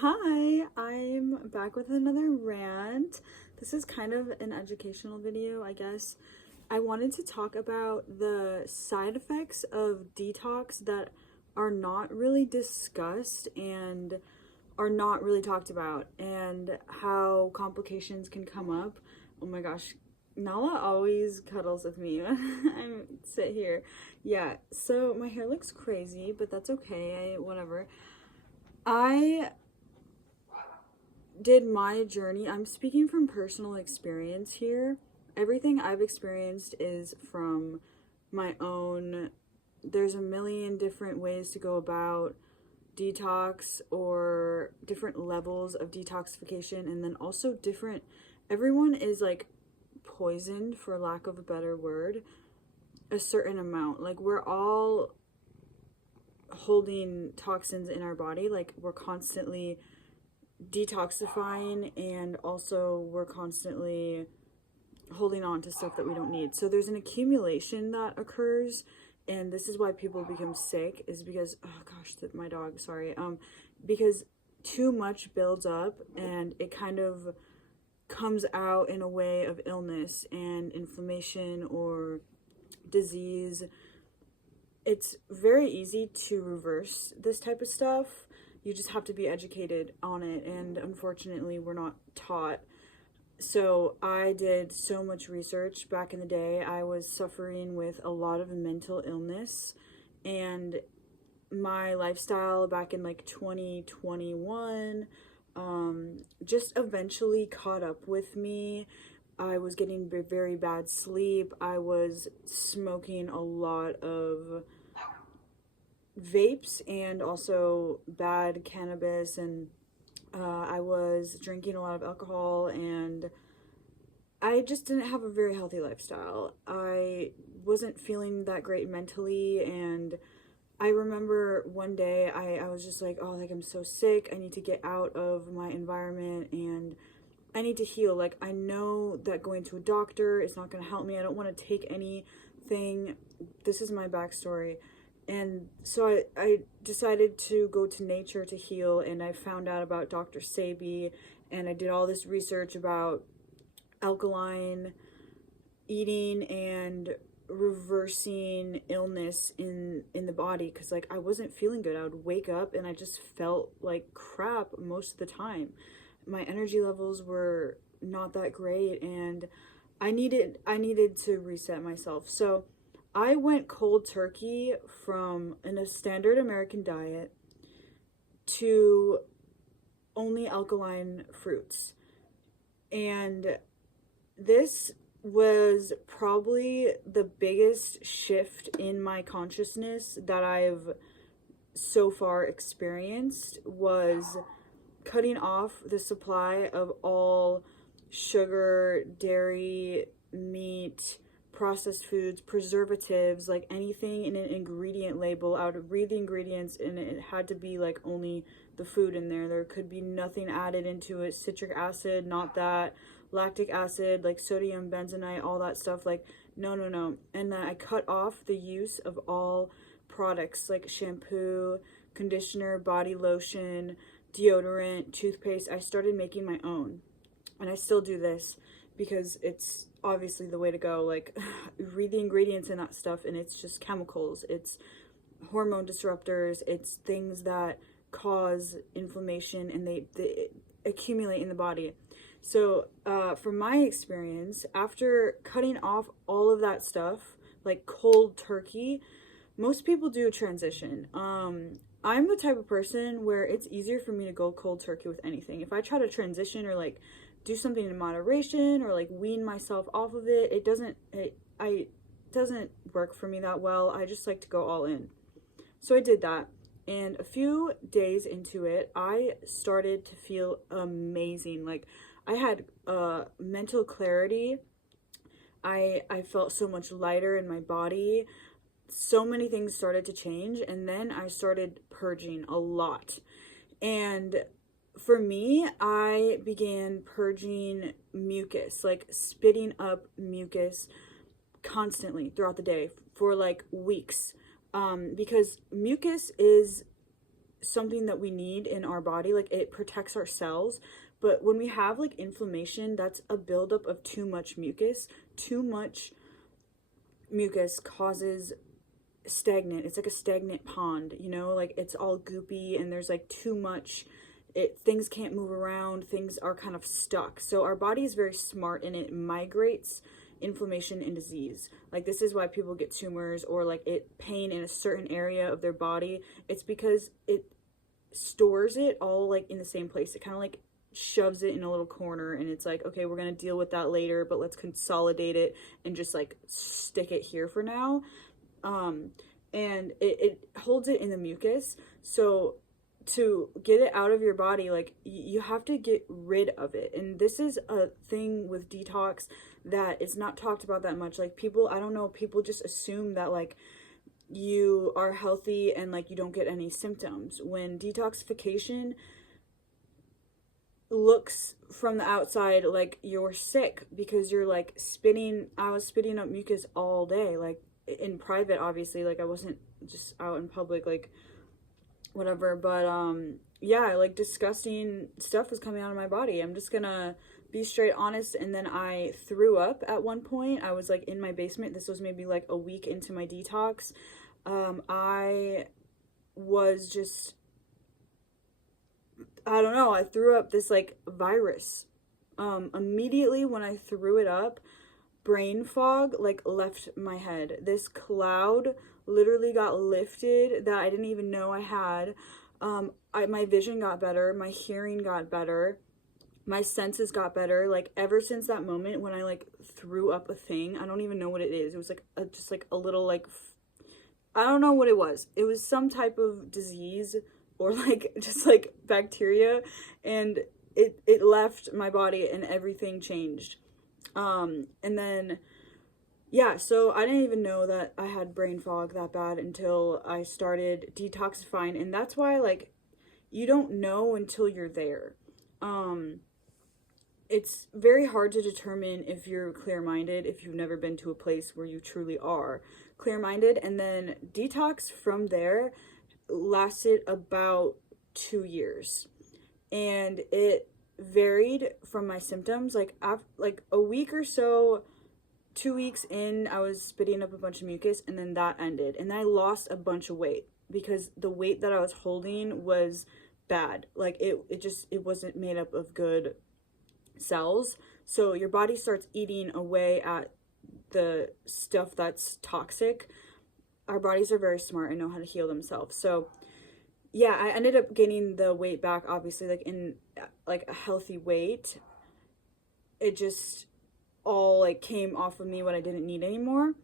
Hi, I'm back with another rant. This is kind of an educational video, I guess. I wanted to talk about the side effects of detox that are not really discussed and are not really talked about, and how complications can come up. Oh my gosh, Nala always cuddles with me when I sit here. Yeah, so my hair looks crazy, but that's okay. Whatever. I did my journey. I'm speaking from personal experience here. Everything I've experienced is from my own. There's a million different ways to go about detox, or different levels of detoxification, and then also different, everyone is like poisoned, for lack of a better word, a certain amount. Like, we're all holding toxins in our body, like we're constantly detoxifying, and also we're constantly holding on to stuff that we don't need. So there's an accumulation that occurs, and this is why people become sick, is because, oh gosh, my dog, sorry, because too much builds up and it kind of comes out in a way of illness and inflammation or disease. It's very easy to reverse this type of stuff. You just have to be educated on it, and unfortunately we're not taught. So I did so much research back in the day. I was suffering with a lot of mental illness, and my lifestyle back in like 2021 just eventually caught up with me. I was getting very bad sleep. I was smoking a lot of vapes and also bad cannabis, and I was drinking a lot of alcohol, and I just didn't have a very healthy lifestyle. I wasn't feeling that great mentally, and I remember one day I was just like, oh, like, I'm so sick. I need to get out of my environment and I need to heal. Like, I know that going to a doctor is not going to help me. I don't want to take anything. This is my backstory. And so I decided to go to nature to heal, and I found out about Dr. Sabi, and I did all this research about alkaline eating and reversing illness in the body, because like I wasn't feeling good. I would wake up and I just felt like crap most of the time. My energy levels were not that great, and I needed to reset myself. So I went cold turkey from a standard American diet to only alkaline fruits. And this was probably the biggest shift in my consciousness that I've so far experienced, was cutting off the supply of all sugar, dairy, meat, processed foods, preservatives, like anything in an ingredient label. I would read the ingredients, and it had to be like only the food in there. There could be nothing added into it. Citric acid, not that. Lactic acid, like sodium benzoate, all that stuff. Like, no. And then I cut off the use of all products like shampoo, conditioner, body lotion, deodorant, toothpaste. I started making my own, and I still do this because it's obviously the way to go. Like, read the ingredients in that stuff, and it's just chemicals, it's hormone disruptors, it's things that cause inflammation, and they accumulate in the body. So from my experience, after cutting off all of that stuff, like cold turkey, most people do a transition. I'm the type of person where it's easier for me to go cold turkey with anything. If I try to transition or like do something in moderation or like wean myself off of it, it doesn't work for me that well. I just like to go all in. So I did that, and a few days into it, I started to feel amazing. Like, I had mental clarity. I felt so much lighter in my body. So many things started to change, and then I started purging a lot. And for me, I began purging mucus, like spitting up mucus constantly throughout the day for like weeks. Because mucus is something that we need in our body. Like, it protects our cells. But when we have like inflammation, that's a buildup of too much mucus. Too much mucus causes stagnant. It's like a stagnant pond, you know, like it's all goopy and there's like too much. Things can't move around. Things are kind of stuck. So our body is very smart and it migrates inflammation and disease. Like, this is why people get tumors or like pain in a certain area of their body. It's because it stores it all like in the same place. It kind of like shoves it in a little corner and it's like, okay, we're going to deal with that later, but let's consolidate it and just like stick it here for now. And it holds it in the mucus. So to get it out of your body, like, you have to get rid of it. And this is a thing with detox that is not talked about that much. Like, people, I don't know, people just assume that like you are healthy and like you don't get any symptoms, when detoxification looks from the outside like you're sick because you're like I was spitting up mucus all day, like in private, obviously, like I wasn't just out in public, like whatever, but yeah, like disgusting stuff was coming out of my body. I'm just gonna be straight honest. And then I threw up at one point. I was like in my basement. This was maybe like a week into my detox. I was just, I don't know, I threw up this like virus. Immediately when I threw it up, brain fog like left my head. This cloud literally got lifted that I didn't even know I had. My vision got better, my hearing got better, my senses got better. Like, ever since that moment when I like threw up a thing, I don't even know what it is. It was like just like a little like, I don't know what it was. It was some type of disease or like just like bacteria, and it left my body and everything changed. And then, yeah, so I didn't even know that I had brain fog that bad until I started detoxifying. And that's why, like, you don't know until you're there. It's very hard to determine if you're clear-minded if you've never been to a place where you truly are clear-minded. And then detox from there lasted about 2 years. And it varied from my symptoms. Like, like a week or so, 2 weeks in, I was spitting up a bunch of mucus, and then that ended. And then I lost a bunch of weight because the weight that I was holding was bad. Like, it wasn't made up of good cells. So your body starts eating away at the stuff that's toxic. Our bodies are very smart and know how to heal themselves. So yeah, I ended up gaining the weight back, obviously, like in like a healthy weight. It just all like came off of me what I didn't need anymore.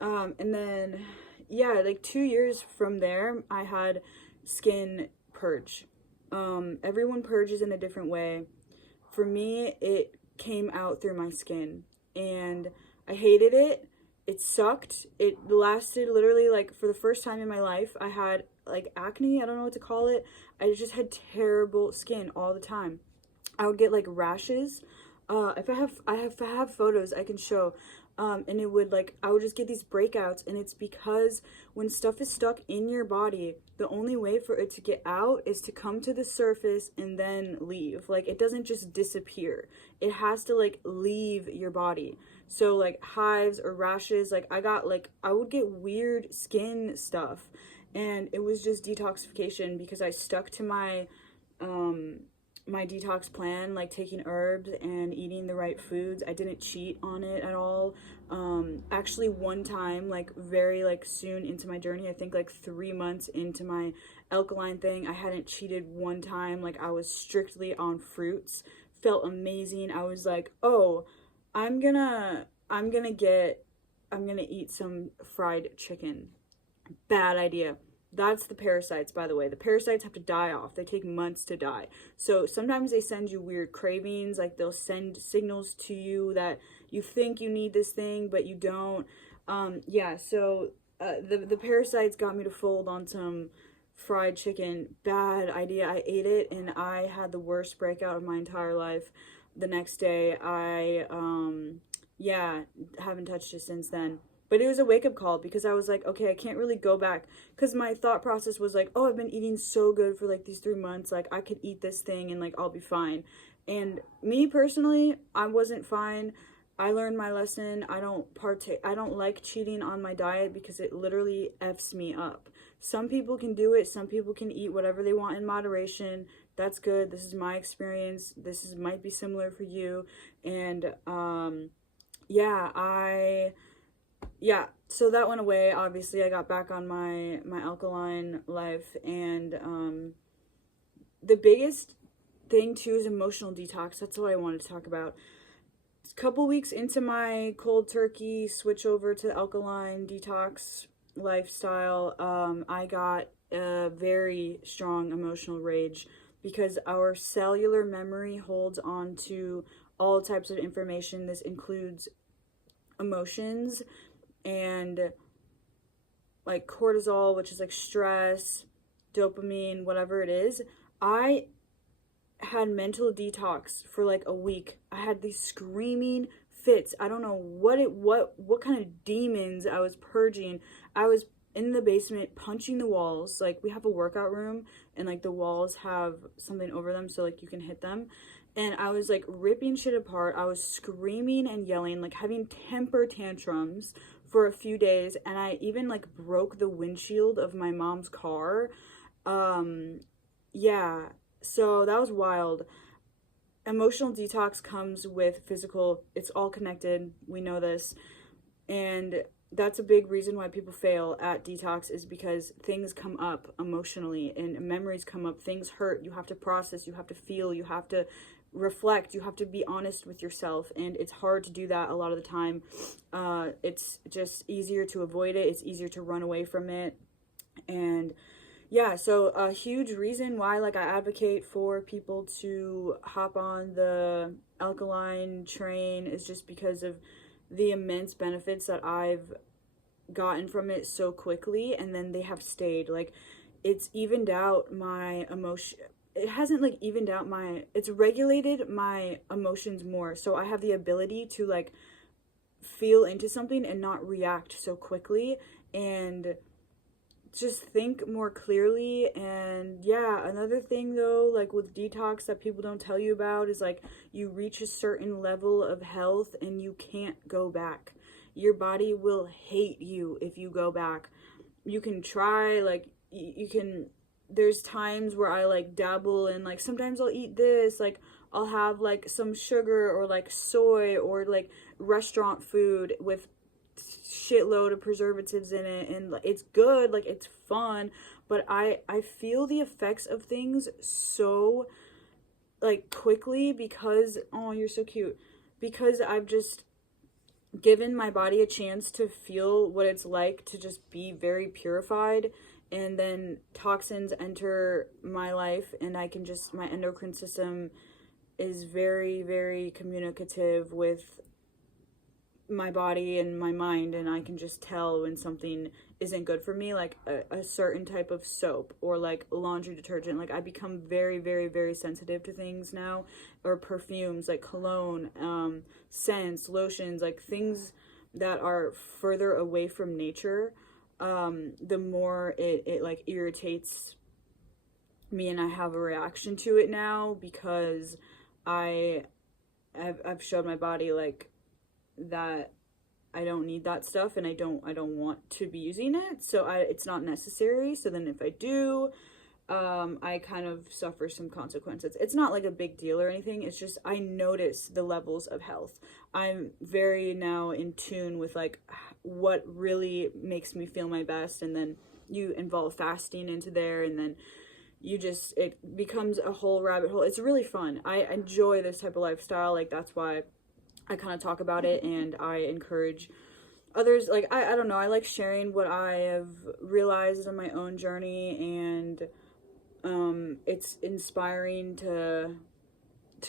And then, yeah, like 2 years from there, I had skin purge. Everyone purges in a different way. For me, it came out through my skin, and I hated it. It sucked. It lasted literally, like, for the first time in my life, I had like acne. I don't know what to call it. I just had terrible skin all the time. I would get like rashes. If I have photos I can show. And it would like, I would just get these breakouts, and it's because when stuff is stuck in your body, the only way for it to get out is to come to the surface and then leave. Like, it doesn't just disappear. It has to like leave your body. So like hives or rashes, like I would get weird skin stuff, and it was just detoxification because I stuck to my my detox plan, like taking herbs and eating the right foods. I didn't cheat on it at all. Actually, one time, like very like soon into my journey, I think like 3 months into my alkaline thing, I hadn't cheated one time. Like, I was strictly on fruits. Felt amazing. I was like, oh, I'm gonna eat some fried chicken. Bad idea. That's the parasites, by the way. The parasites have to die off. They take months to die. So sometimes they send you weird cravings. Like, they'll send signals to you that you think you need this thing, but you don't. Yeah, so the parasites got me to fold on some fried chicken. Bad idea. I ate it, and I had the worst breakout of my entire life. The next day, I, yeah, haven't touched it since then. But it was a wake up call because I was like, okay, I can't really go back. Because my thought process was like, oh, I've been eating so good for like these 3 months. Like, I could eat this thing and like I'll be fine. And me personally, I wasn't fine. I learned my lesson. I don't like cheating on my diet because it literally F's me up. Some people can do it. Some people can eat whatever they want in moderation. That's good. This is my experience. Might be similar for you. And, yeah, so that went away. Obviously, I got back on my alkaline life, and the biggest thing too is emotional detox. That's what I wanted to talk about. A couple weeks into my cold turkey switch over to alkaline detox lifestyle, I got a very strong emotional rage because our cellular memory holds on to all types of information. This includes emotions and like cortisol, which is like stress, dopamine, whatever it is. I had mental detox for like a week. I had these screaming fits. I don't know what kind of demons I was purging. I was in the basement punching the walls. Like, we have a workout room and like the walls have something over them so like you can hit them. And I was like ripping shit apart. I was screaming and yelling, like having temper tantrums for a few days, and I even like broke the windshield of my mom's car. Yeah, so that was wild. Emotional detox comes with physical, it's all connected. We know this. And that's a big reason why people fail at detox, is because things come up emotionally and memories come up, things hurt, you have to process, you have to feel, you have to reflect, you have to be honest with yourself, and it's hard to do that a lot of the time. It's just easier to avoid it, it's easier to run away from it. And yeah, so a huge reason why like I advocate for people to hop on the alkaline train is just because of the immense benefits that I've gotten from it so quickly, and then they have stayed. Like, it's evened out my emotion. It hasn't like evened out it's regulated my emotions more. So I have the ability to like feel into something and not react so quickly, and just think more clearly. And yeah, another thing though, like with detox that people don't tell you about, is like you reach a certain level of health and you can't go back. Your body will hate you if you go back. You can try, like you can, there's times where I like dabble in, like sometimes I'll eat this, like I'll have like some sugar or like soy or like restaurant food with shitload of preservatives in it, and it's good, like it's fun, but I feel the effects of things so like quickly because, oh, you're so cute, because I've just given my body a chance to feel what it's like to just be very purified, and then toxins enter my life and I can just, my endocrine system is very, very communicative with my body and my mind, and I can just tell when something isn't good for me, like a certain type of soap or like laundry detergent. Like, I become very, very, very sensitive to things now, or perfumes like cologne, scents, lotions, like things that are further away from nature. The more it like irritates me, and I have a reaction to it now because I've showed my body like that I don't need that stuff, and I don't want to be using it, so it's not necessary. So then if I do, I kind of suffer some consequences. It's not like a big deal or anything, it's just I notice the levels of health. I'm very now in tune with like what really makes me feel my best, and then you involve fasting into there, and then it becomes a whole rabbit hole. It's really fun. I enjoy this type of lifestyle. Like, that's why I kind of talk about it, and I encourage others. Like, I don't know, I like sharing what I have realized on my own journey, and it's inspiring to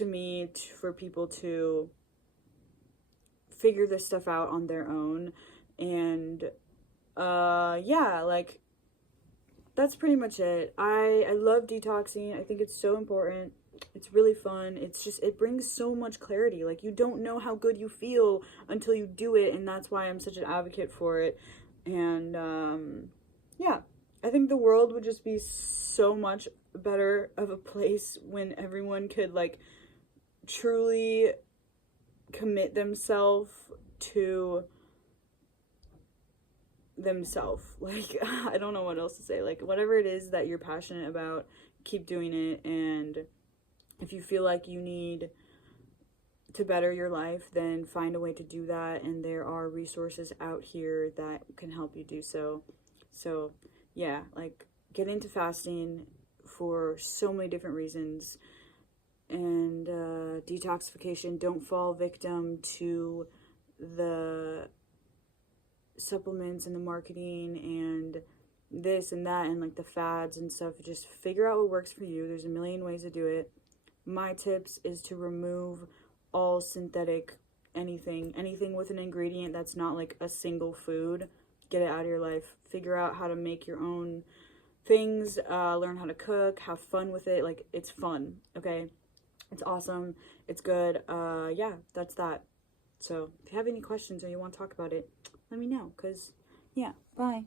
me for people to figure this stuff out on their own. And yeah, like that's pretty much it. I love detoxing. I think it's so important. It's really fun. It's just, it brings so much clarity. Like, you don't know how good you feel until you do it, and that's why I'm such an advocate for it. And yeah, I think the world would just be so much better of a place when everyone could, like, truly commit themselves to themselves. Like, I don't know what else to say. Like, whatever it is that you're passionate about, keep doing it. And if you feel like you need to better your life, then find a way to do that. And there are resources out here that can help you do so. So, yeah, like, get into fasting for so many different reasons. And detoxification, don't fall victim to the supplements and the marketing and this and that and like the fads and stuff. Just figure out what works for you. There's a million ways to do it. My tips is to remove all synthetic anything with an ingredient that's not like a single food. Get it out of your life. Figure out how to make your own things, learn how to cook, have fun with it. Like, it's fun, okay? It's awesome. It's good. Yeah, that's that. So if you have any questions or you want to talk about it, let me know, because, yeah, bye.